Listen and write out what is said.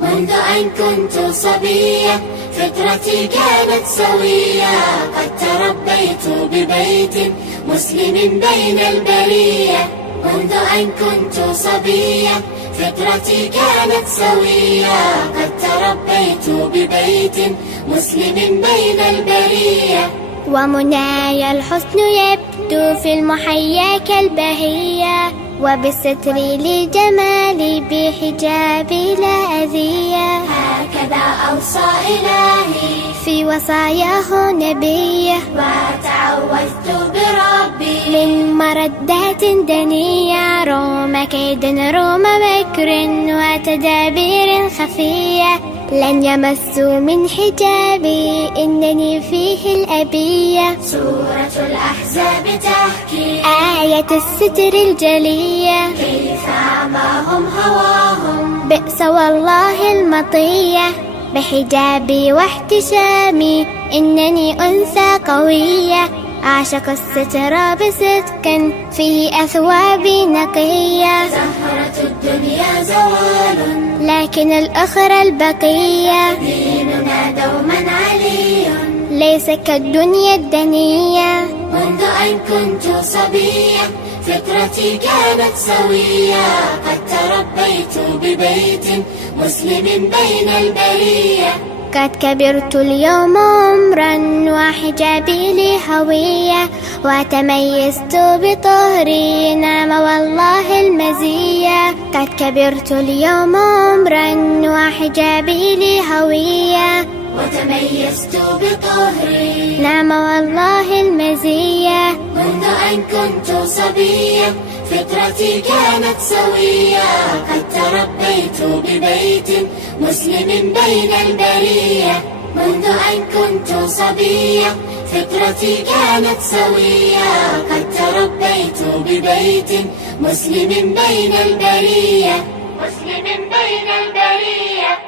منذ أن كنت صبية فطرتي كانت سوية، قد تربيت ببيت مسلم بين البرية. منذ أن كنت صبية فطرتي كانت سوية، قد تربيت ببيت مسلم بين البرية. ومناي الحسن يبدو في المحيا كالبهية، وبالستر لجمالي بحجابي لا أذية. هكذا أوصى إلهي في وصاياه نبيه، وتعوذت بربي من مردات دنية. روم كيد روم مكر وتدابير خفية، لن يمسوا من حجابي إنني فيه الأبية. سورة الأحزاب تحكي آية الستر الجلية، كيف عماهم هواهم بئس والله المطية. بحجابي واحتشامي إنني أنثى قوية، أعشق الستر بصدق فيه أثوابي نقية. زهرة الدنيا زوال لكن الأخرى البقية، ديننا دوما علي ليس كالدنيا الدنية. منذ أن كنت صبية فطرتي كانت سوية، قد تربيت ببيت مسلم بين البرية. قد كبرت اليوم عمرا وحجابي لي هوية، وتميزت بطهري نعم والله المزية. قد كبرت اليوم عمرا وحجابي لي هوية، وتميزت بطهري نعم والله المزية. منذ أن كنت صبية فطرتي كانت سوية، قد تربيت ببيت مسلم بين البرية. منذ أن كنت صبية فطرتي كانت سوية، قد تربيت ببيت مسلم بين البرية. مسلم بين البرية.